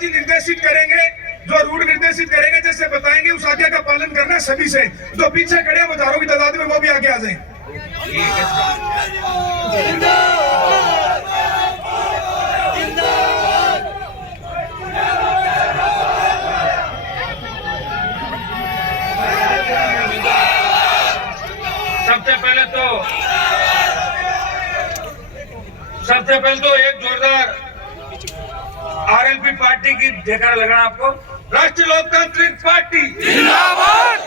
जी निर्देशित करेंगे, जो रूट निर्देशित करेंगे, जैसे बताएंगे उस आज्ञा का पालन करना सभी से। जो पीछे खड़े हैं हजारों की तादाद में, वो भी आगे आ जाए। सबसे पहले तो एक जोरदार आरएलपी पार्टी की जयकारा लगाना आपको। राष्ट्रीय लोकतांत्रिक पार्टी जिंदाबाद।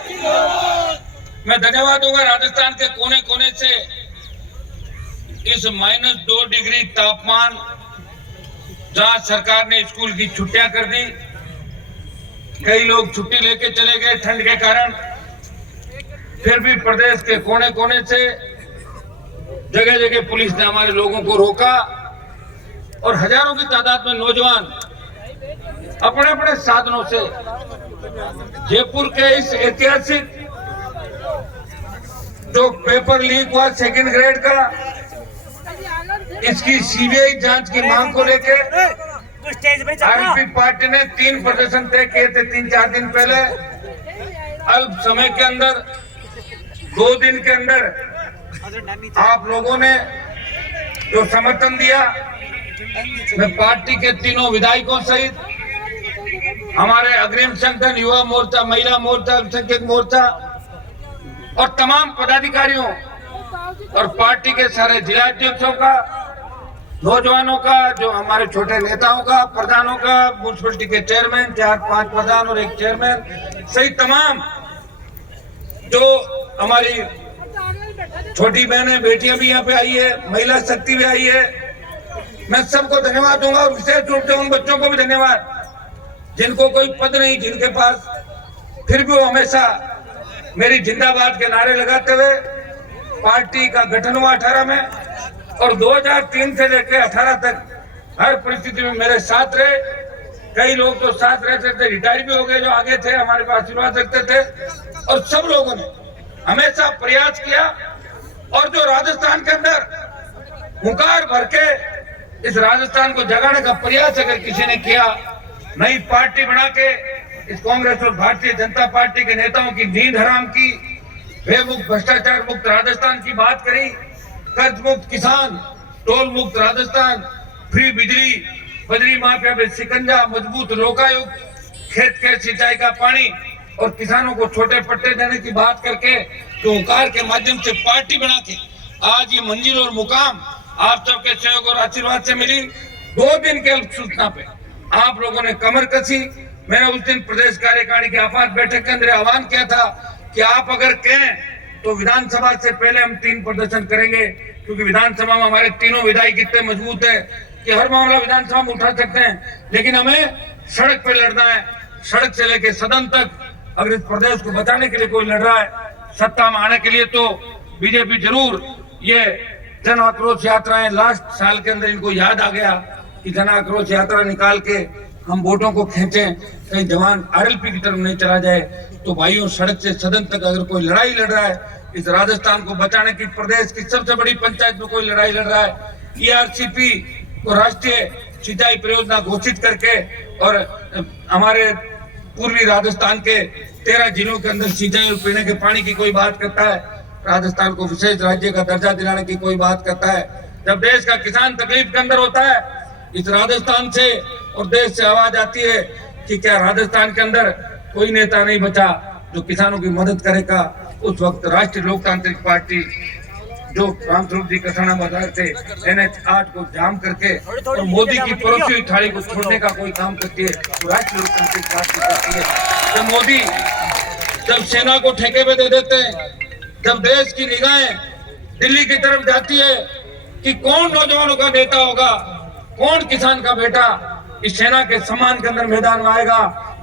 मैं धन्यवाद दूंगा राजस्थान के कोने कोने से इस -2 डिग्री तापमान, जहां सरकार ने स्कूल की छुट्टियां कर दी, कई लोग छुट्टी लेके चले गए ठंड के कारण, फिर भी प्रदेश के कोने कोने से जगह जगह पुलिस ने हमारे लोगों को रोका और हजारों की तादाद में नौजवान अपने अपने साधनों से जयपुर के इस ऐतिहासिक जो पेपर लीक हुआ सेकंड ग्रेड का, इसकी सीबीआई जांच की मांग को लेकर आरएलपी पार्टी ने 3 प्रदर्शन तय किए थे 3-4 दिन पहले। अल्प समय के अंदर 2 दिन के अंदर आप लोगों ने जो समर्थन दिया, मैं पार्टी के तीनों विधायकों सहित हमारे अग्रिम संगठन, युवा मोर्चा, महिला मोर्चा, अल्पसंख्यक मोर्चा और तमाम पदाधिकारियों और पार्टी के सारे जिला अध्यक्षों का, नौजवानों का, जो हमारे छोटे नेताओं का, प्रधानों का, म्यूनिसिपलिटी के चेयरमैन, 4-5 प्रधान और 1 चेयरमैन सहित तमाम जो हमारी छोटी बहनें, बेटियां भी यहाँ पे आई है, महिला शक्ति भी आई है। मैं सबको धन्यवाद दूंगा और विशेष रूप से उन बच्चों को भी धन्यवाद जिनको कोई पद नहीं, जिनके पास, फिर भी वो हमेशा मेरी जिंदाबाद के नारे लगाते हुए पार्टी का गठन हुआ 18 में और 2003 से लेकर 18 तक हर परिस्थिति में मेरे साथ रहे। कई लोग तो साथ रहते थे, रिटायर भी हो गए, जो आगे थे, हमारे पास आशीर्वाद रखते थे और सब लोगों ने हमेशा प्रयास किया। और जो राजस्थान के अंदर हुंकार भर के इस राजस्थान को जगाने का प्रयास अगर किसी ने किया, नई पार्टी बना के इस कांग्रेस और भारतीय जनता पार्टी के नेताओं की नींद हराम की, वे मुक्त, भ्रष्टाचार मुक्त राजस्थान की बात करी, कर्ज मुक्त किसान, टोल मुक्त राजस्थान, फ्री बिजली, बजरी माफिया पे शिकंजा, मजबूत लोकायुक्त, खेत के सिंचाई का पानी और किसानों को छोटे पट्टे देने की बात करके तो हुंकार के माध्यम से पार्टी बना के आज ये मंजिल और मुकाम आप सबके सहयोग और आशीर्वाद से मिली। 2 दिन के सूचना पे आप लोगों ने कमर कसी। मैंने उस दिन प्रदेश कार्यकारिणी की आपात बैठक के अंदर आह्वान किया था कि आप अगर कहें तो विधानसभा से पहले हम 3 प्रदर्शन करेंगे, क्योंकि विधानसभा में हमारे तीनों विधायक इतने मजबूत है कि हर मामला विधानसभा में उठा सकते हैं, लेकिन हमें सड़क पे लड़ना है, सड़क से लेकर सदन तक। अगर इस प्रदेश को बचाने के लिए कोई लड़ रहा है, सत्ता में आने के लिए, तो बीजेपी जरूर ये जन आक्रोश यात्राएं, लास्ट साल के अंदर इनको याद आ गया कि जन आक्रोश यात्रा निकाल के हम वोटों को खींचें, कहीं जवान आरएलपी की तरफ नहीं चला जाए। तो भाइयों, सड़क से सदन तक अगर कोई लड़ाई लड़ रहा है, इस राजस्थान को बचाने की, प्रदेश की सबसे बड़ी पंचायत में कोई लड़ाई लड़ रहा है, ईआरसीपी को राष्ट्रीय सिंचाई परियोजना घोषित करके और हमारे पूर्वी राजस्थान के 13 जिलों के अंदर सिंचाई और पीने के पानी की कोई बात करता है, राजस्थान को विशेष राज्य का दर्जा दिलाने की कोई बात करता है, जब देश का किसान तकलीफ के अंदर होता है, इस राजस्थान से और देश से आवाज आती है कि क्या राजस्थान के अंदर कोई नेता नहीं बचा जो किसानों की मदद करेगा। उस वक्त राष्ट्रीय लोकतांत्रिक पार्टी जो रामस्वरूप जी कसाना बाजार से NH8 को जाम करके और मोदी की परोसी हुई थाली को छोड़ने का कोई काम करती है, तो राष्ट्रीय लोकतांत्रिक पार्टी करती है। जब मोदी जब सेना को ठेके पे दे देते हैं, जब देश की निगाहें दिल्ली की तरफ जाती है कि कौन नौजवानों का नेता होगा, कौन किसान का बेटा इस सेना के सम्मान के अंदर मैदान में आएगा,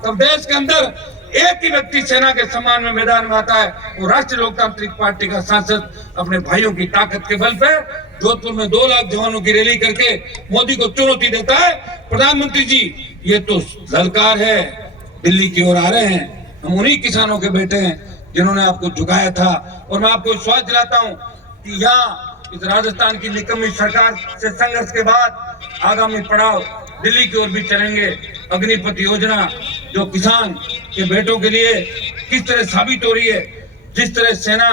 तब देश के अंदर एक ही व्यक्ति सेना के सम्मान में मैदान में आता है, वो राष्ट्रीय लोकतांत्रिक पार्टी का सांसद अपने भाइयों की ताकत के बल पे जोधपुर में 2 लाख जवानों की रैली करके मोदी को चुनौती देता है। प्रधानमंत्री जी, ये तो ललकार है, दिल्ली की ओर आ रहे हैं, हम उन्हीं किसानों के बेटे हैं जिन्होंने आपको झुकाया था। और मैं आपको विश्वास दिलाता हूँ कि यहाँ इस राजस्थान की निकम्मी सरकार से संघर्ष के बाद आगामी पड़ाव दिल्ली की ओर भी चलेंगे। अग्निपथ योजना जो किसान के बेटों के लिए किस तरह साबित हो रही है, जिस तरह सेना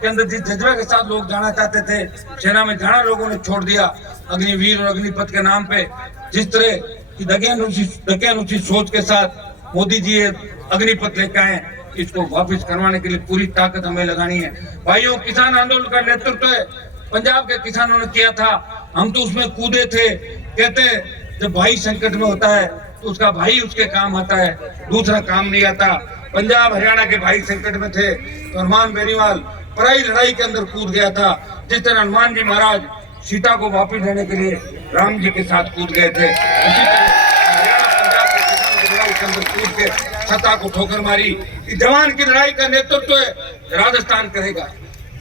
के अंदर जिस जज्बे के साथ लोग जाना चाहते थे, सेना में जाना लोगों ने छोड़ दिया अग्निवीर और अग्निपथ के नाम पे। जिस तरह की दकियानुसी सोच के साथ मोदी जी अग्निपथ लेकर आए, इसको वापस करवाने के लिए पूरी ताकत हमें लगानी है। भाइयों, किसान आंदोलन का नेतृत्व पंजाब के किसानों ने किया था, हम तो उसमें कूदे थे। कहते जब भाई संकट में होता है तो उसका भाई उसके काम आता है, दूसरा काम नहीं आता। पंजाब हरियाणा के भाई संकट में थे तो हनुमान बेनीवाल पराई लड़ाई के अंदर कूद गया था। जिस तरह हनुमान जी महाराज सीता को वापस लेने के लिए राम जी के साथ कूद गए थे, उसी तरह हरियाणा पंजाब के किसान की लड़ाई के अंदर कूद के सत्ता को ठोकर मारी। जवान की लड़ाई का नेतृत्व राजस्थान करेगा।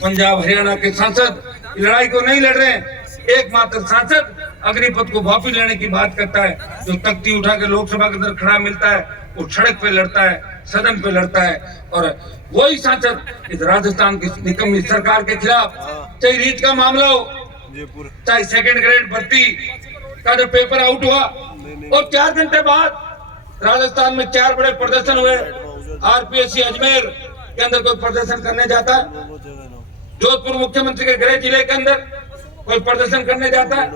पंजाब हरियाणा के सांसद लड़ाई को नहीं लड़ रहे, एकमात्र सांसद अग्निपथ को वापस लेने की बात करता है। जो तख्ती उठा के लोकसभा के अंदर खड़ा मिलता है वो सड़क पे लड़ता है, सदन पे लड़ता है। और वही सांसद इस राजस्थान की निकम्मी सरकार के खिलाफ, चाहे रीट का मामला हो, चाहे सेकंड ग्रेड भर्ती का जो पेपर आउट हुआ, और 4 घंटे बाद राजस्थान में 4 बड़े प्रदर्शन हुए। आरपीएससी अजमेर के अंदर कोई प्रदर्शन करने जाता है, जोधपुर मुख्यमंत्री के गृह जिले के अंदर कोई प्रदर्शन करने जाता है,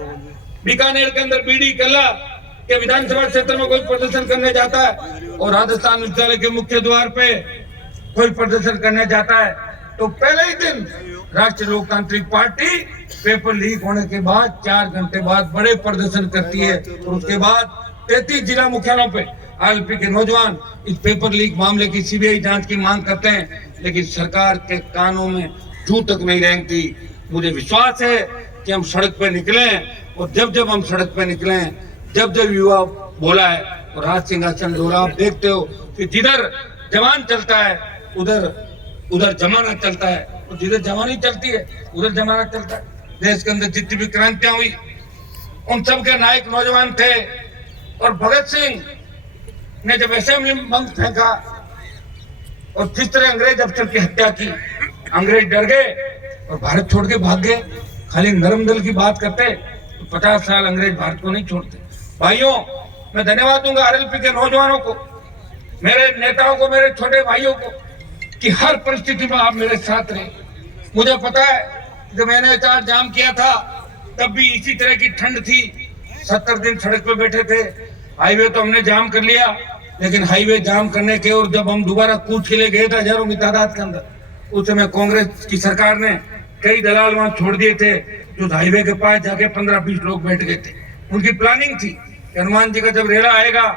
बीकानेर के अंदर बीडी कल्ला के विधानसभा क्षेत्र में कोई प्रदर्शन करने जाता है, और राजस्थान विश्वविद्यालय के मुख्य द्वार पे कोई प्रदर्शन करने जाता है। तो पहले ही दिन राष्ट्रीय लोकतांत्रिक पार्टी पेपर लीक होने के बाद 4 घंटे बाद बड़े प्रदर्शन करती है, और उसके बाद 33 जिला मुख्यालयों पे आरएलपी के नौजवान इस पेपर लीक मामले की सीबीआई जांच की मांग करते हैं, लेकिन सरकार के कानों में जू तक नहीं रेंगती। मुझे विश्वास है कि हम सड़क पे निकले, और जब जब हम सड़क पे निकले, जब जब युवा बोला है और राज सिंहासन डोला, आप देखते हो कि जिधर जवान चलता है उधर जमाना चलता है, और जिधर जवानी चलती है उधर जमाना चलता है। देश के अंदर जितनी भी क्रांतियां हुई उन सब के नायक नौजवान थे। और भगत सिंह ने जब असेंबली में बम फेंका और जिस तरह अंग्रेज अफसर की हत्या की, अंग्रेज डर गए और भारत छोड़ के भाग गए। खाली नरम दल की बात करते तो 50 साल अंग्रेज भारत को नहीं छोड़ते। भाइयों, मैं धन्यवाद दूंगा आरएलपी के नौजवानों को, मेरे नेताओं को, मेरे छोटे भाइयों को, कि हर परिस्थिति में आप मेरे साथ रहे। मुझे पता है जब मैंने एचआर जाम किया था तब भी इसी तरह की ठंड थी, 70 दिन सड़क पे बैठे थे। हाईवे तो हमने जाम कर लिया, लेकिन हाईवे जाम करने के और जब हम दोबारा कूच के लिए गए थे हजारों की तादाद के अंदर, उस समय कांग्रेस की सरकार ने कई दलाल वहां छोड़ दिए थे जो हाईवे के पास जाके 15-20 लोग बैठ गए थे। उनकी प्लानिंग थी कि हनुमान जी का जब रेला आएगा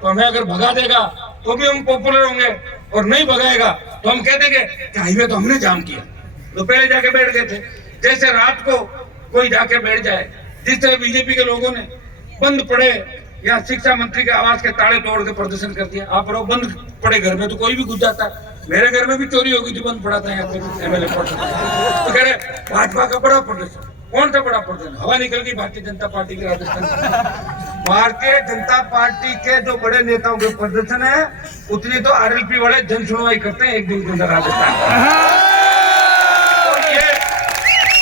तो हमें अगर भगा देगा तो भी हम पॉपुलर होंगे, और नहीं भगाएगा तो हम कह देंगे कि हाईवे तो हमने जाम किया। तो पहले जाके बैठ गए थे, जैसे रात को कोई जाके बैठ जाए। जिस तरह बीजेपी के लोगों ने बंद पड़े या शिक्षा मंत्री के आवास के ताले तोड़ के प्रदर्शन कर दिया। आप रहो बंद पड़े घर में तो कोई भी घुस जाता है। मेरे घर में भी चोरी होगी थी, बंद पड़ा था यहाँ पे एमएलए पड़, तो कह रहे भाजपा का बड़ा प्रदर्शन। कौन सा बड़ा प्रदर्शन? हवा निकल गई भारतीय जनता पार्टी के राजस्थान। भारतीय जनता पार्टी के जो बड़े नेताओं के प्रदर्शन है उतनी तो आरएलपी वाले जन सुनवाई करते हैं एक दिन के अंदर राजस्थान।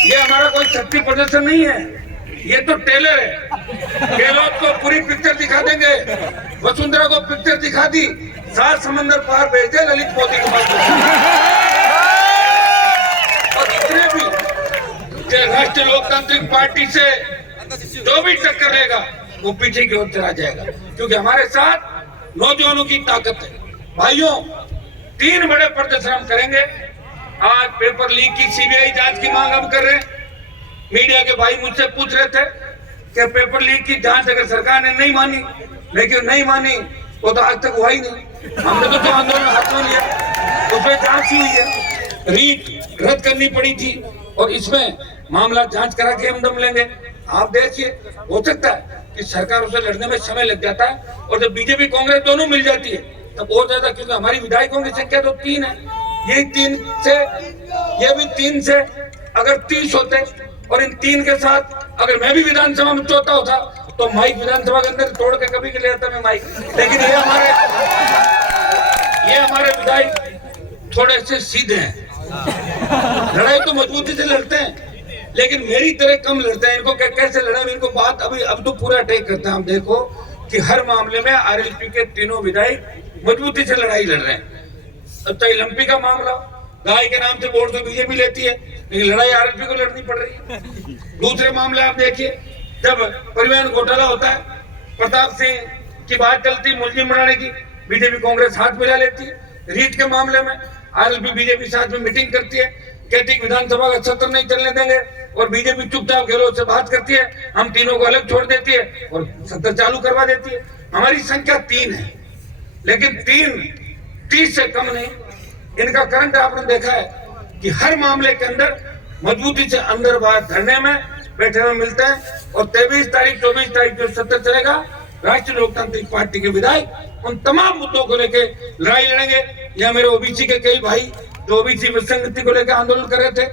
ये हमारा कोई शक्ति प्रदर्शन नहीं है, ये तो टेलर है। गहलोत को पूरी पिक्चर दिखा देंगे, वसुंधरा को पिक्चर दिखा दी, 7 समंदर पार भेज दे ललित मोदी के पास। और इतने भी राष्ट्रीय लोकतांत्रिक पार्टी से जो भी टक्कर लेगा वो पीछे की ओर चला जाएगा, क्योंकि हमारे साथ नौजवानों की ताकत है। भाइयों, 3 बड़े प्रदर्शन हम करेंगे। आज पेपर लीक की सीबीआई जांच की मांग हम कर रहे हैं। मीडिया के भाई मुझसे पूछ रहे थे कि पेपर लीक की जांच अगर सरकार ने नहीं मानी, लेकिन नहीं मानी वो तो आज तक हुआ ही नहीं। हमने तो आंदोलन हाथ में लिया, उसमें जांच हुई है, रीट रद्द करनी पड़ी थी, और इसमें मामला जांच करा के हम दम लेंगे। आप देखिए, हो सकता है कि सरकारों से लड़ने में समय लग जाता है, और जब बीजेपी कांग्रेस दोनों मिल जाती है तब बहुत ज्यादा, क्योंकि हमारी विधायकों की संख्या तो 3 है। ये 3 से, ये भी 3 से अगर 30 होते, और इन 3 के साथ अगर मैं भी विधानसभा में चौथा होता तो माइक विधानसभा के अंदर तोड़ के कभी के ले आता मैं माइक। लेकिन ये हमारे विधायक थोड़े से सीधे हैं, लड़ाई तो मजबूती से लड़ते हैं, लेकिन मेरी तरह कम लड़ते हैं। इनको कैसे लड़े, इनको बात अब तो पूरा अटैक करते हैं। हम देखो कि हर मामले में आरएलपी के तीनों विधायक मजबूती से लड़ाई लड़ रहे हैं। तैलंपी का मामला, गाय के नाम से वोट तो बीजेपी लेती है, लेकिन लड़ाई आरएलपी को लड़नी पड़ रही है। दूसरे मामले आप देखिए, जब परिवहन घोटाला होता है, प्रताप सिंह की बात चलती मुलजिम बनाने की, बीजेपी कांग्रेस हाथ मिला लेती है। रीट के मामले में आरएलपी बीजेपी साथ में मीटिंग करती है, कहती है विधानसभा का सत्र नहीं चलने देंगे, और बीजेपी चुपचाप गहलोत से बात करती है, हम तीनों को अलग छोड़ देती है और सत्र चालू करवा देती है। हमारी संख्या 3 है, लेकिन 30 से कम नहीं। इनका करंट आपने देखा है कि हर मामले के अंदर मजबूती से अंदर बाहर धरने में बैठे हुए मिलते हैं। और 23 तारीख 24 तारीख जो सत्र चलेगा, राष्ट्रीय लोकतांत्रिक पार्टी के विधायक उन तमाम मुद्दों को लेकर लड़ाई लड़ेंगे। या मेरे ओबीसी के कई भाई जो ओबीसी विसंगति को लेकर आंदोलन कर रहे थे,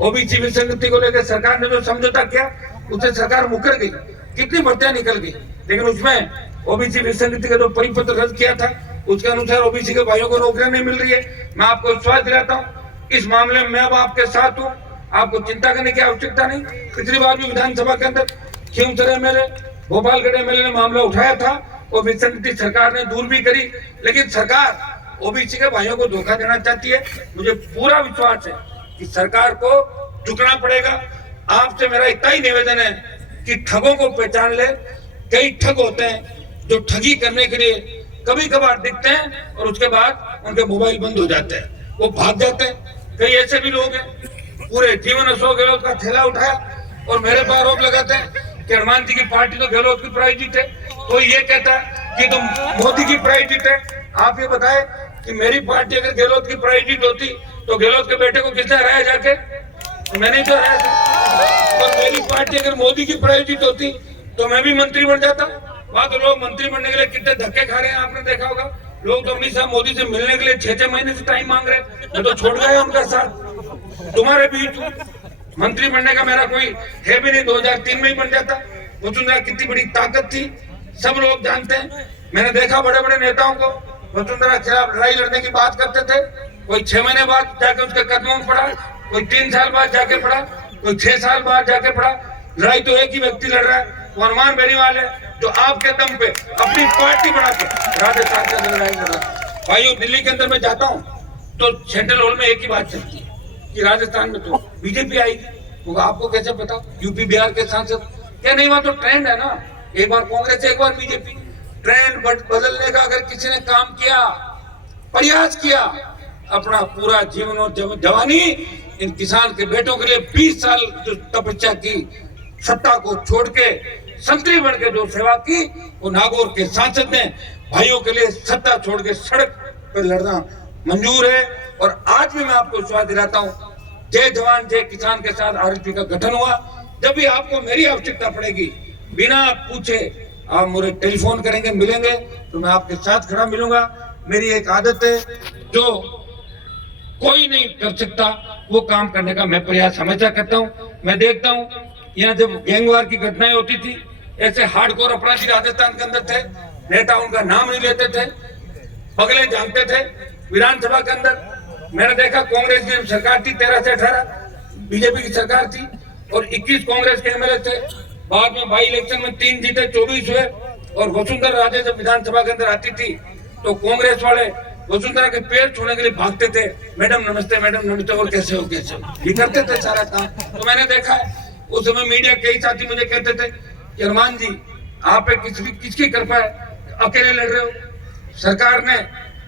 ओबीसी विसंगति को लेकर सरकार ने जो समझौता किया उससे सरकार मुकर गई, कितनी भर्तियां निकल गई, लेकिन उसमें ओबीसी विसंगति का जो परिपत्र रद्द किया था उसके अनुसार ओबीसी के भाइयों को नौकरियां नहीं मिल रही है। मैं आपको विश्वास दिलाता हूँ इस मामले में मैं अब आपके साथ हूँ, आपको चिंता करने की आवश्यकता नहीं। पिछली बार भी विधानसभा के अंदर खींवसर एमएलए, गोपालगढ़ एमएलए ने मामला उठाया था और विसंगति सरकार ने दूर भी करी, लेकिन सरकार ओबीसी के भाइयों को धोखा देना चाहती है। मुझे पूरा विश्वास है कि सरकार को झुकना पड़ेगा। आपसे मेरा इतना ही निवेदन है कि ठगों को पहचान ले। कई ठग होते हैं जो ठगी करने के लिए कभी कभार दिखते हैं और उसके बाद उनके मोबाइल बंद हो जाते हैं, वो भाग जाते हैं। कई ऐसे भी लोग हैं पूरे जीवन अशोक गहलोत का थैला उठाया और मेरे पर आरोप लगाते हैं कि हनुमान जी की पार्टी तो गहलोत की प्रायोजित है, कोई ये कहता है कि तुम मोदी की प्रायोजित है। आप ये बताएं कि मेरी पार्टी अगर गहलोत की प्रायोजित होती तो गहलोत के बेटे को किसने हराया जाके? तो मैंने तो हराया था। और मेरी पार्टी अगर मोदी की प्रायोजित होती तो मैं भी मंत्री बन जाता। वहां तो लोग मंत्री बनने के लिए कितने धक्के खा रहे हैं, आपने देखा होगा। लोग तो अमित शाह मोदी से मिलने के लिए 6-6 महीने से टाइम मांग रहे हैं, मैं तो छोड़ गया उनका साथ। तुम्हारे बीच मंत्री बनने का मेरा कोई है भी नहीं, 2003 में ही बन जाता। वसुंधरा कितनी बड़ी ताकत थी सब लोग जानते हैं। मैंने देखा बड़े बड़े नेताओं को वसुंधरा के खिलाफ लड़ाई लड़ने की बात करते थे, कोई 6 महीने बाद जाके उसके कदमों में पड़ा, कोई 3 साल बाद जाके पड़ा, कोई 6 साल बाद जाके पड़ा। लड़ाई तो एक ही व्यक्ति लड़ रहा है, वो हनुमान बेनीवाल है, जो आपके दम पे अपनी पार्टी बना के राजस्थान के अंदर लड़ाई लड़ रहा है। भाइयों, दिल्ली के अंदर मैं जाता हूँ तो सेंट्रल हॉल में एक ही बात चलती है कि राजस्थान में तो बीजेपी आएगी। तो आपको कैसे पता? यूपी बिहार के सांसद क्या नहीं, वहां तो ट्रेंड है ना, एक बार कांग्रेस एक बार बीजेपी। ट्रेंड बदलने का अगर किसी ने काम किया, प्रयास किया, अपना पूरा जीवन और जवानी इन किसान के बेटों के लिए 20 साल जो तपस्या की, सत्ता को छोड़ के संतरी बन के जो सेवा की, वो नागौर के सांसद ने भाइयों के लिए सत्ता छोड़ के सड़क पर लड़ना मंजूर है। और आज भी मैं आपको विश्वास दिलाता हूँ, जय जवान जय किसान के साथ आरएलपी का गठन हुआ। जब भी आपको मेरी आवश्यकता पड़ेगी, बिना पूछे आप मुझे टेलीफोन करेंगे, मिलेंगे तो मैं आपके साथ खड़ा मिलूंगा। मेरी एक आदत है जो कोई नहीं कर सकता वो काम करने का मैं प्रयास हमेशा करता हूँ। मैं देखता हूँ यहाँ जब गैंगवार की घटनाएं होती थी, ऐसे हार्डकोर अपराधी राजस्थान के अंदर थे, नेता उनका नाम नहीं लेते थे, बगले जानते थे। विधानसभा के अंदर मैंने देखा कांग्रेस की सरकार थी 13 से 18, बीजेपी की सरकार थी और 21 कांग्रेस के एमएलए थे। बाद में बाई इलेक्शन में 3 जीते, 24 हुए। और वसुंधरा राजे जब विधानसभा के अंदर आती थी तो कांग्रेस वाले वसुंधरा के पैर छूने के लिए भागते थे, मैडम नमस्ते, मैडम नमस्ते, और कैसे हो कैसे हो, ये करते थे सारा काम। तो मैंने देखा है उस समय मीडिया कई साथी मुझे कहते थे कि हनुमान जी आप पे किसकी कृपा है, अकेले लड़ रहे हो। सरकार ने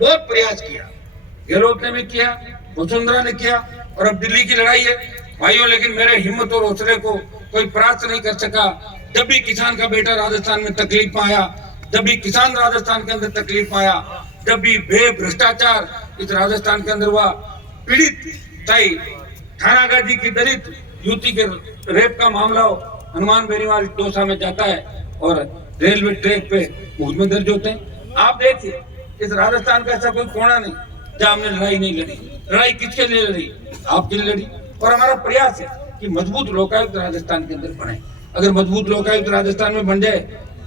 बहुत प्रयास किया, गहलोत ने भी किया, वसुंधरा ने किया, और अब दिल्ली की लड़ाई है भाइयों। लेकिन मेरे हिम्मत और हौसले को कोई परास्त नहीं कर सका। जब भी किसान का बेटा राजस्थान में तकलीफ में आया, जब भी किसान राजस्थान के अंदर तकलीफ में आया, जब भी भ्रष्टाचार इस राजस्थान के अंदर हुआ, पीड़ित चाहे थानागाजी की दलित युवती के रेप का मामला हो, हनुमान बेनीवाल दौसा में जाता है और रेलवे ट्रैक पे मुकदमे दर्ज होते हैं। आप देखिए इस राजस्थान का ऐसा कोई कोना नहीं जहां हमने लड़ाई नहीं लड़ी। लड़ाई किसके लिए लड़ी? आपके लिए लड़ी। और हमारा प्रयास है कि मजबूत लोकायुक्त राजस्थान के अंदर बने। अगर मजबूत लोकायुक्त राजस्थान में बन जाए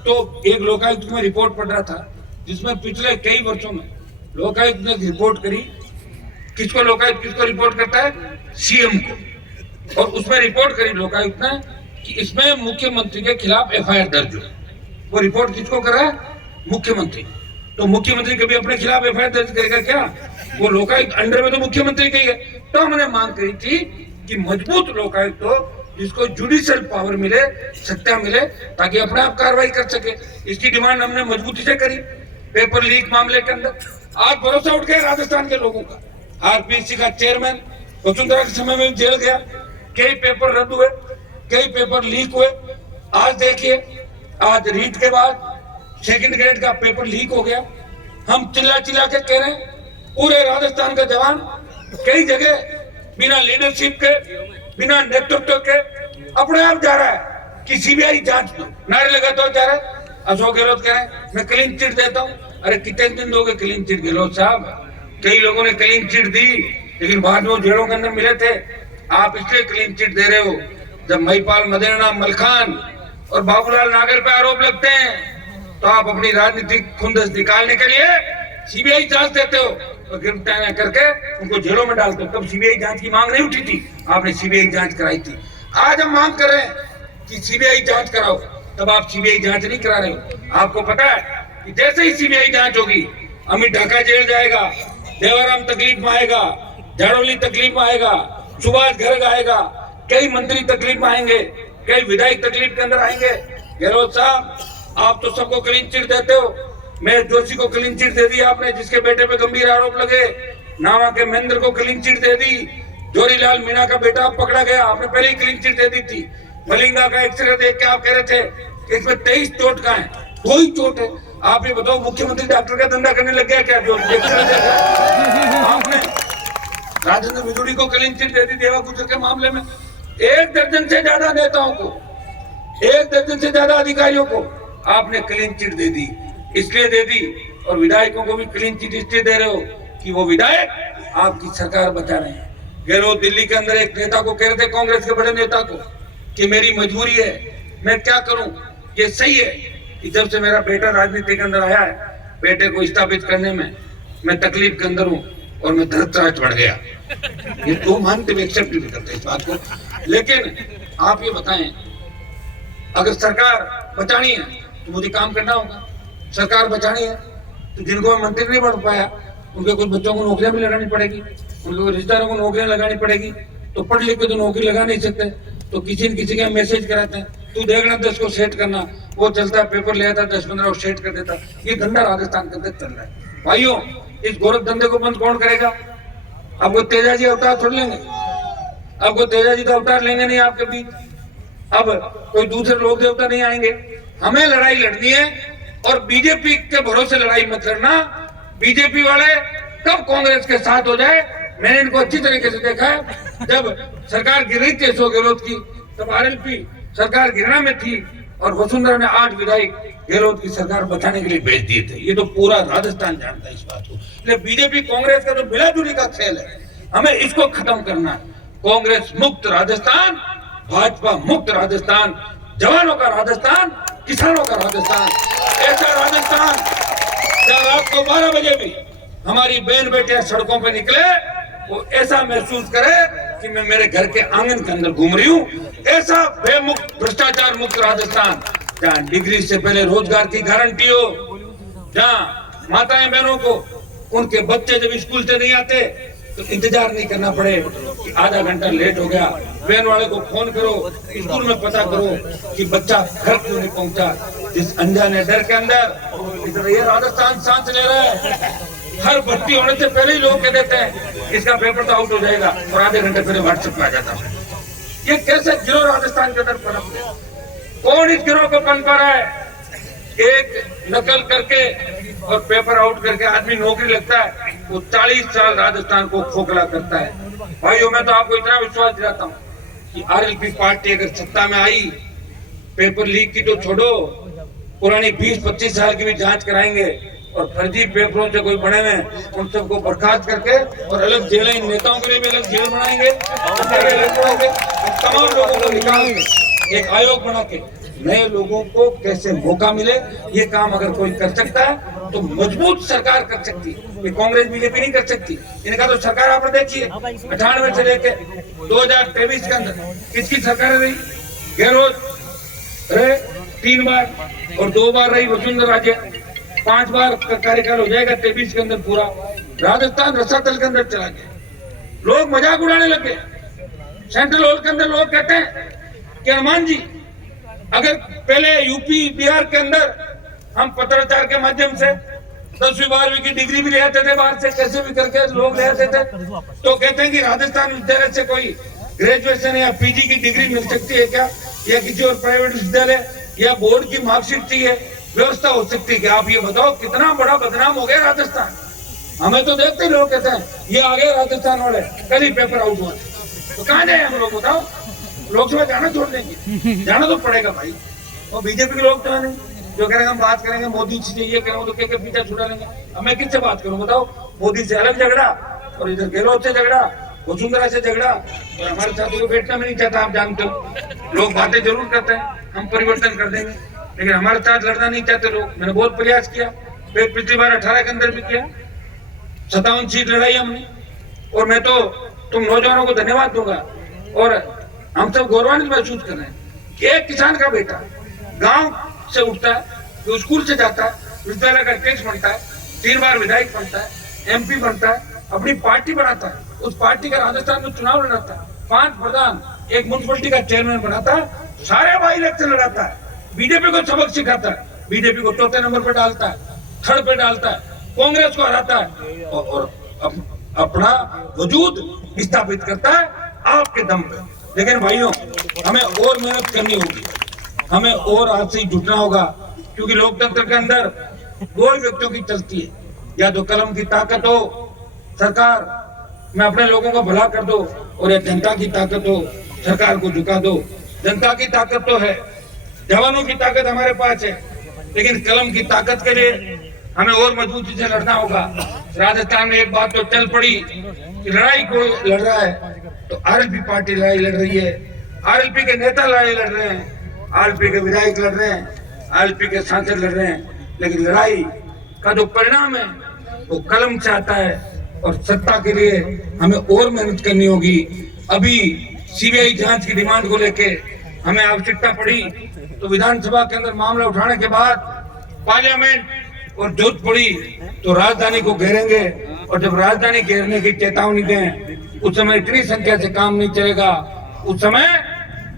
तो एक लोकायुक्त में रिपोर्ट पढ़ रहा था जिसमें पिछले कई वर्षों में लोकायुक्त ने रिपोर्ट करी। किसको लोकायुक्त किसको रिपोर्ट करता है? सीएम को। और उसमें रिपोर्ट करी लोकायुक्त ने कि इसमें मुख्यमंत्री के खिलाफ एफआईआर दर्ज हुई। वो रिपोर्ट किसको करा है? मुख्यमंत्री। तो मुख्यमंत्री कभी अपने खिलाफ एफआईआर दर्ज करेगा क्या? वो लोकायुक्त अंडर में तो मुख्यमंत्री की है। तो हमने मांग करी थी कि मजबूत लोकायुक्त हो, जिसको जुडिशियल पावर मिले, सत्ता मिले, ताकि अपने आप कार्रवाई कर सके। इसकी डिमांड हमने मजबूती से करी। पेपर लीक मामले के अंदर आज भरोसा उठ गया राजस्थान के लोगों का। आरपीसी का चेयरमैन वसुंधरा के समय में जेल गया, कई पेपर रद्द हुए, कई पेपर लीक हुए। आज देखिए, आज रीट के बाद सेकंड ग्रेड का पेपर लीक हो गया। हम चिल्ला चिल्ला के कह रहे हैं, पूरे राजस्थान का जवान कई जगह बिना लीडरशिप के, बिना नेतृत्व के अपने आप जा रहा है कि सीबीआई जांच दो, नारे लगाते हुए जा रहा है। अशोक गहलोत कह रहे हैं मैं क्लीन चिट देता हूं। अरे कितने दिन दोगे क्लीन चिट गहलोत साहब? कई लोगों ने क्लीन चिट दी, लेकिन बाद में वो जेलों के अंदर मिले थे। आप इसलिए क्लीन चिट दे रहे हो, जब महिपाल मदेरणा, मलखान और बाबूलाल नागर पे आरोप लगते हैं तो आप अपनी राजनीतिक खुंदस निकालने के लिए सीबीआई जांच देते हो और गिरफ्तार करके उनको जेलों में डालते हो। तब सीबीआई जांच की मांग नहीं उठी थी, आपने सीबीआई जांच कराई थी। आज हम मांग कर रहे हैं कि सीबीआई जांच कराओ, तब आप सीबीआई जांच नहीं करा रहे हो। आपको पता है कि जैसे ही सीबीआई जांच होगी, अमित ढाका जेल जाएगा, देवाराम तकलीफ में आएगा, झाड़ोली तकलीफ में आएगा, सुभाष गर्ग आएगा, कई मंत्री तकलीफ में आएंगे, कई विधायक तकलीफ के अंदर आएंगे। गहलोत साहब, आप तो सबको क्लीन चिट देते हो। महेश जोशी को क्लीन चिट दे दी आपने, जिसके बेटे पे गंभीर आरोप लगे। नावा के महेंद्र को क्लीन चिट दे दी। जोरीलाल मीणा का बेटा पकड़ा गया, आपने पहले ही क्लीन चिट दे दी थी। मलिंगा का एक्सरे देख के आप कह रहे थे कि इसमें 23 चोट का है, 2 ही चोट है। आप ये बताओ, मुख्यमंत्री डॉक्टर का धंधा करने लग गया क्या? जो एक्सरे देखा आपने। राजेंद्र विदुड़ी को क्लीन चिट दे दी देवा गुजर के मामले में। 1 दर्जन से ज्यादा नेताओं को, 1 दर्जन से ज्यादा अधिकारियों को आपने क्लीन चिट दे दी। इसलिए दे दी, और विधायकों को भी क्लीन चिट इसलिए दे रहे हो कि वो विधायक आपकी सरकार बचा रहे हैं। गहलोत दिल्ली के अंदर एक नेता को कह रहे थे, कांग्रेस के बड़े नेता को, कि मेरी मजबूरी है, मैं क्या करूं। ये सही है कि जब से मेरा बेटा राजनीति के अंदर आया है, बेटे को स्थापित करने में मैं तकलीफ के अंदर हूं और मैं धरतराज बढ़ गया। ये तो मानते भी, एक्सेप्ट भी करते इस बात को। लेकिन आप ये बताएं, अगर सरकार बचानी है तो मुझे काम करना होगा। सरकार बचानी है तो जिनको मंत्री नहीं बन पाया, उनके कुछ बच्चों को नौकरियां भी लगानी पड़ेगी, उनके रिश्तेदारों को नौकरियां लगानी पड़ेगी। तो पढ़ लिख के तो नौकरी लगा नहीं सकते, तो किसी न किसी के मैसेज कराते हैं, तू देखना 10 को सेट करना। वो चलता है, पेपर ले आता, 10-15 को सेट कर देता। ये धंधा राजस्थान के अंदर चल रहा है। भाइयों, इस गोरख धंधे को बंद कौन करेगा? आपको तेजाजी अवतार छोड़ लेंगे? आपको तेजाजी का अवतार लेंगे नहीं आपके बीच। अब कोई दूसरे लोग देवता नहीं आएंगे। हमें लड़ाई लड़नी है, और बीजेपी के भरोसे लड़ाई मत लड़ना। बीजेपी वाले कब कांग्रेस के साथ हो जाए, मैंने इनको अच्छी तरीके से देखा है। जब सरकार गिर रही थी अशोक गहलोत की, तब आरएलपी सरकार गिरना में थी और वसुंधरा ने 8 विधायक गहलोत की सरकार बचाने के लिए भेज दिए थे। ये तो पूरा राजस्थान जानता है इस बात को। इसलिए बीजेपी कांग्रेस का जो मिलाजुली का खेल है, हमें इसको खत्म करना है। कांग्रेस मुक्त राजस्थान, भाजपा मुक्त राजस्थान, जवानों का राजस्थान, किसानों का राजस्थान, ऐसा राजस्थान जब रात को 12 बजे भी हमारी बहन बेटियां सड़कों पे निकले, वो ऐसा महसूस करे कि मैं मेरे घर के आंगन के अंदर घूम रही हूँ। ऐसा बेमुक्त, भ्रष्टाचार मुक्त राजस्थान, जहाँ डिग्री से पहले रोजगार की गारंटी हो, जहाँ माताएं बहनों को उनके बच्चे जब स्कूल से नहीं आते तो इंतजार नहीं करना पड़े कि आधा घंटा लेट हो गया, वैन वाले को फोन करो, स्कूल में पता करो कि बच्चा घर क्यों नहीं पहुंचा। जिस अनजाने डर के अंदर ये राजस्थान सांस ले रहा है। हर भर्ती होने से पहले ही लोग कह देते हैं इसका पेपर तो आउट हो जाएगा, और आधे घंटे पहले व्हाट्सएप पे आ जाता है। ये कैसे गिरोह राजस्थान के अंदर पनप गया? कौन इस गिरोह को पनपा रहा है? एक नकल करके और पेपर आउट करके आदमी नौकरी लगता है, वो 40 साल राजस्थान को खोखला करता है। भाइयों, मैं तो आपको इतना विश्वास दिलाता हूँ कि आरएलपी पार्टी अगर सत्ता में आई, पेपर लीक की तो छोड़ो, पुरानी 20-25 साल की भी जांच कराएंगे, और फर्जी पेपरों से कोई बने हुए उन सबको बर्खास्त करके और अलग जेलें, इन नेताओं के लिए भी अलग जेल बनाएंगे, तमाम लोगों को निकालेंगे। एक आयोग बना के नए लोगों को कैसे मौका मिले, ये काम अगर कोई कर सकता है तो मजबूत सरकार कर सकती है। ये कांग्रेस बीजेपी नहीं कर सकती। इनका तो सरकार आपने देखिए 98 से लेके 2023 के अंदर किसकी सरकार रही? गहलोत रहे, 3 बार और 2 बार रही वसुंधरा राजे, 5 बार का कार्यकाल हो जाएगा 23 के अंदर पूरा। राजस्थान रसातल के अंदर चला गया, लोग मजाक उड़ाने लगे। सेंट्रल हॉल के अंदर लोग कहते हैं कि हनुमान जी, अगर पहले यूपी बिहार के अंदर हम पत्राचार के माध्यम से 10वीं 12वीं की डिग्री भी ले आते थे बाहर से, कैसे भी करके लोग ले आते थे, तो कहते हैं कि राजस्थान विद्यालय से कोई ग्रेजुएशन या पीजी की डिग्री मिल सकती है क्या, या किसी और प्राइवेट विद्यालय या बोर्ड की मार्कशीट चाहिए, व्यवस्था हो सकती है क्या? आप ये बताओ, कितना बड़ा बदनाम हो गया राजस्थान। हमें तो देखते लोग कहते हैं ये आ गए राजस्थान वाले, कल ही पेपर आउट हुआ, तो कहाँ जाए हम लोग बताओ? लोकसभा जाना छोड़ देंगे? जाना तो पड़ेगा भाई। और बीजेपी के लोग तो नहीं जो कह रहे हैं हम बात करेंगे मोदी से चाहिए, करेंगे तो के पीछे छुड़ा लेंगे। अब मैं किससे बात करूं बताओ? मोदी से अलग झगड़ा और इधर गहलोत से झगड़ा, वसुंधरा से झगड़ा, और हमारे साथी को बैठना भी नहीं चाहता। आप जानते हो लोग बातें जरूर करते हैं हम परिवर्तन कर देंगे, लेकिन हमारे साथ लड़ना नहीं चाहते लोग। मैंने बहुत प्रयास किया, पिछली बार 18 के अंदर भी किया, 57 सीट लड़ाई हमने। और मैं तो तुम नौजवानों को धन्यवाद दूंगा, और हम सब गौरवान्वित महसूस कर रहे हैं कि एक किसान का बेटा गांव से उठता है, जो स्कूल से जाता है, विद्यालय का टैक्स बनता है, 3 बार विधायक बनता है, एमपी बनता है, अपनी पार्टी बनाता है, उस पार्टी का राजस्थान में चुनाव लड़ाता है, 5 प्रधान, एक म्युनिसिपलिटी का चेयरमैन बनाता है, सारे बाई इलेक्शन लड़ाता है, बीजेपी को सबक सिखाता है, बीजेपी को 4थे नंबर पर डालता है, 3rd पे डालता है, कांग्रेस को हराता है, और अपना वजूद स्थापित करता है आपके दम पे। लेकिन भाइयों, हमें और मेहनत करनी होगी, हमें और आज से जुटना होगा, क्योंकि लोकतंत्र के अंदर 2 व्यक्तियों की चलती है, या तो कलम की ताकत हो, सरकार में अपने लोगों का भला कर दो, और या जनता की ताकत हो, सरकार को झुका दो। जनता की ताकत तो है, जवानों की ताकत हमारे पास है, लेकिन कलम की ताकत के लिए हमें और मजबूती से लड़ना होगा। राजस्थान में एक बात तो चल पड़ी कि लड़ाई कोई लड़ रहा है तो आरएलपी पार्टी लड़ाई लड़ रही है, आरएलपी के नेता लड़ाई लड़ रहे हैं, आरएलपी के विधायक लड़ रहे हैं, आरएलपी के सांसद लड़ रहे हैं, लेकिन लड़ाई का जो परिणाम है वो कलम से आता है। और सत्ता के लिए हमें और मेहनत करनी होगी। अभी सीबीआई जांच की डिमांड को लेके हमें आवश्यकता पड़ी तो विधानसभा के अंदर मामला उठाने के बाद पार्लियामेंट और जरूरत पड़ी तो राजधानी को घेरेंगे, और जब राजधानी घेरने की चेतावनी दें उस समय इतनी संख्या से काम नहीं चलेगा। उस समय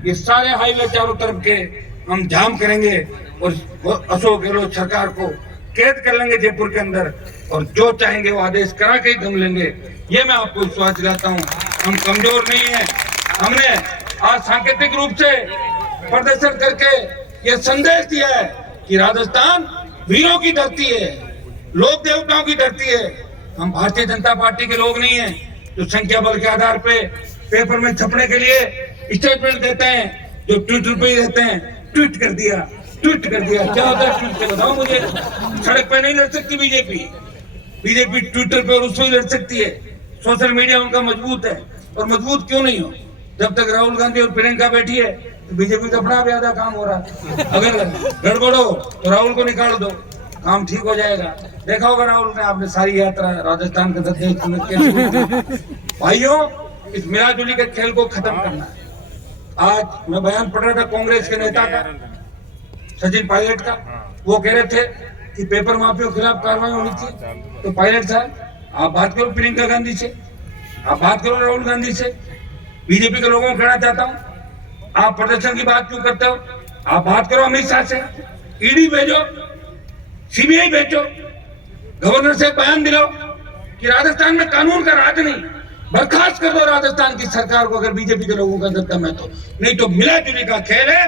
ये सारे हाईवे चारों तरफ के हम जाम करेंगे और अशोक गहलोत सरकार को कैद कर लेंगे जयपुर के अंदर, और जो चाहेंगे वो आदेश करा के ही दम लेंगे। ये मैं आपको विश्वास दिलाता हूँ, हम कमजोर नहीं है। हमने आज सांकेतिक रूप से प्रदर्शन करके ये संदेश दिया है कि राजस्थान वीरों की धरती है, लोक देवताओं की धरती है। हम भारतीय जनता पार्टी के लोग नहीं हैं जो संख्या बल के आधार पे पेपर में छपने के लिए स्टेटमेंट देते हैं, जो ट्विटर पे ही रहते हैं, ट्वीट कर दिया, क्या होता है ट्वीट से बताओ मुझे? सड़क पे नहीं लड़ सकती बीजेपी ट्विटर पे और उसमें लड़ सकती है। सोशल मीडिया उनका मजबूत है, और मजबूत क्यों नहीं हो? जब तक राहुल गांधी और प्रियंका बैठी है तो बीजेपी का अपना ज्यादा काम हो रहा है। अगर गड़बड़ हो तो राहुल को निकाल दो, काम ठीक हो जाएगा। देखा होगा राहुल ने, आपने सारी यात्रा राजस्थान के भाइयों, इस मिलाजुली के खेल को खत्म करना है। आज मैं बयान पढ़ रहा था कांग्रेस के नेता का, सचिन पायलट का, वो कह रहे थे कि पेपर माफियों के खिलाफ कार्रवाई होनी चाहिए। तो पायलट साहब, आप बात करो प्रियंका गांधी से, आप बात करो राहुल गांधी से। बीजेपी के लोगों को कहना चाहता हूँ, आप प्रदर्शन की बात क्यों करते हो? आप बात करो अमित शाह से, ईडी भेजो, सीबीआई भेजो, गवर्नर से बयान दिलाओ कि राजस्थान में कानून का राज नहीं, बर्खास्त कर दो राजस्थान की सरकार को, अगर बीजेपी के लोगों का दम है तो। नहीं तो मिला जुली का खेल है,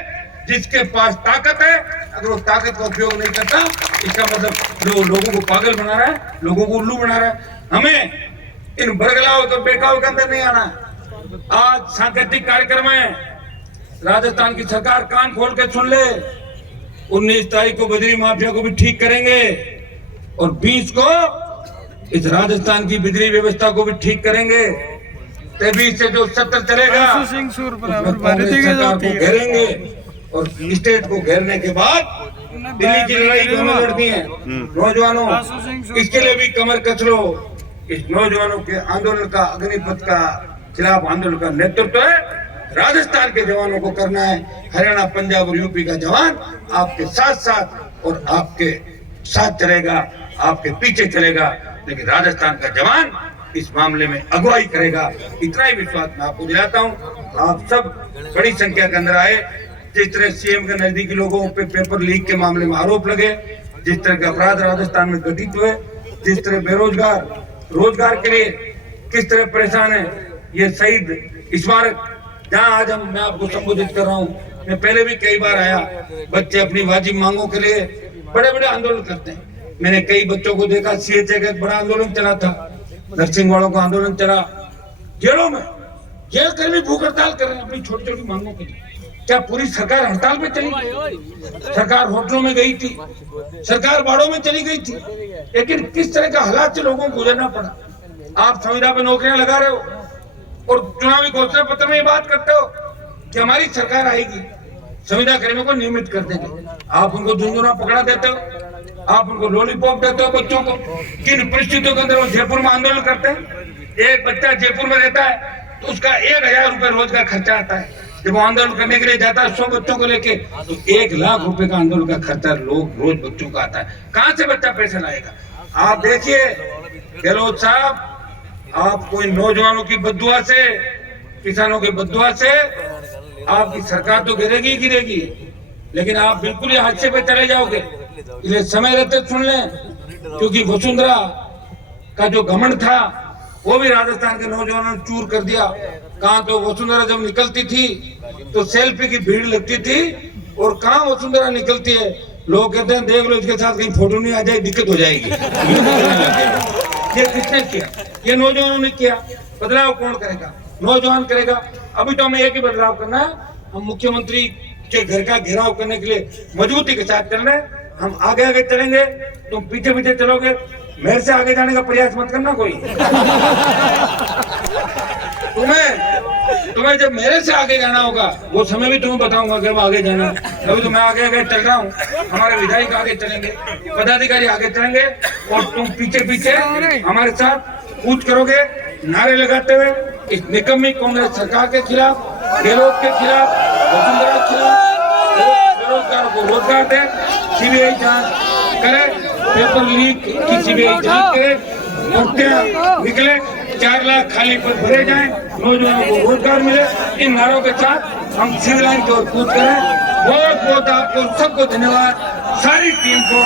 जिसके पास ताकत है अगर वो ताकत का उपयोग नहीं करता, इसका मतलब जो लोगों को पागल बना रहा है, लोगों को उल्लू बना रहा है। हमें इन बरगलाओं और बेकाओं के अंदर नहीं आना। आज सांकेतिक कार्यक्रम है, राजस्थान की सरकार कान खोल के सुन ले। 19 तारीख को बजरी माफिया को भी ठीक करेंगे, और 20 को इस राजस्थान की बिजली व्यवस्था को भी ठीक करेंगे। 23 से जो सत्र चलेगा सरकार को घेरेंगे, और स्टेट को घेरने के बाद दिल्ली की लड़ाई जो हमें लड़नी है नौजवानों, इसके लिए भी कमर कस लो। इस नौजवानों के आंदोलन का, अग्निपथ का खिलाफ आंदोलन का नेतृत्व है राजस्थान के जवानों को करना है। हरियाणा, पंजाब और यूपी का जवान आपके साथ साथ और आपके साथ चलेगा, आपके पीछे चलेगा, लेकिन राजस्थान का जवान इस मामले में अगुवाई करेगा। इतना ही विश्वास मैं आपको दिलाता हूँ। आप सब बड़ी संख्या के अंदर आए। जिस तरह सीएम के नजदीकी लोगों पे पेपर लीक के मामले में आरोप लगे, जिस तरह के अपराध राजस्थान में घटित हुए, जिस तरह बेरोजगार रोजगार के लिए किस तरह परेशान है, ये शहीद स्मारक जहाँ आज मैं आपको संबोधित कर रहा हूँ, मैं पहले भी कई बार आया। बच्चे अपनी वाजिब मांगों के लिए बड़े बड़े आंदोलन करते हैं। मैंने कई बच्चों को देखा, सीएचए का एक बड़ा आंदोलन चला था, नर्सिंग वालों का आंदोलन चला, जेलों में जेल कर्मी भूख हड़ताल कर रहे हैं अपनी छोटी छोटी मांगों के लिए। क्या पूरी सरकार हड़ताल पे चली गई? सरकार होटलों में गई थी, सरकार बाड़ों में चली गई थी, लेकिन किस तरह का हालात से लोगों को गुजरना पड़ा। आप संविदा पे नौकरियां लगा रहे हो और चुनावी घोषणा पत्र में ये बात करते हो कि हमारी सरकार आएगी, संविदा कर्मियों को नियमित कर देंगे। आप उनको झुंझुना पकड़ा देते हो, आप उनको लॉलीपॉप देते हो बच्चों को। किन परिस्थितियों के अंदर वो जयपुर में आंदोलन करते हैं? एक बच्चा जयपुर में रहता है तो उसका 1000 रुपए रोज का खर्चा आता है। जब वो आंदोलन करने के लिए जाता है 100 बच्चों को लेके, तो 1 लाख रुपए का आंदोलन का खर्चा लोग रोज बच्चों का आता है। कहां से बच्चा पैसा लाएगा? आप देखिए गहलोत साहब, आप कोई नौजवानों की बद्दुआ से, किसानों की बद्दुआ से आपकी सरकार तो गिरेगी ही गिरेगी, लेकिन आप बिल्कुल ही हादसे पे चले जाओगे। इसलिए समय रहते सुन लें, क्योंकि वसुंधरा का जो घमंड था वो भी राजस्थान के नौजवानों ने चूर कर दिया। कहाँ तो वसुंधरा जब निकलती थी तो सेल्फी की भीड़ लगती थी, और कहाँ वसुंधरा निकलती है लोग कहते हैं देख लो इसके साथ कहीं फोटो नहीं आ जाए, दिक्कत हो जाएगी। ये किसने किया? ये नौजवानों ने किया। बदलाव कौन करेगा? नौजवान करेगा। अभी तो हमें एक ही बदलाव करना है, हम मुख्यमंत्री के घर का घेराव करने के लिए मजबूती के साथ चल रहे हैं। हम आगे आगे चलेंगे, तुम पीछे पीछे चलोगे। मेरे से आगे जाने का प्रयास मत करना कोई। तुम्हें जब मेरे से आगे जाना होगा वो समय भी तुम्हें बताऊंगा कि आगे जाना। अभी तो मैं आगे आगे चल रहा हूँ, हमारे विधायक आगे चलेंगे, पदाधिकारी आगे चलेंगे, और तुम पीछे पीछे हमारे साथ कूच करोगे, नारे लगाते हुए इस निकम्मी कांग्रेस सरकार के खिलाफ, गहलोत के खिलाफ, वसुंधरा के खिलाफ। बेरोजगारों को रोजगार दे, सीबीआई जांच करे, पेपर लीक की सीबीआई जांच करे, नौकरियां निकले, 4 लाख खाली पद भरे जाएं, नौजवानों को रोजगार मिले। इन नारों के साथ हम सिविल लाइन की ओर कूच करें। बहुत बहुत आपको सबको धन्यवाद, सारी टीम को।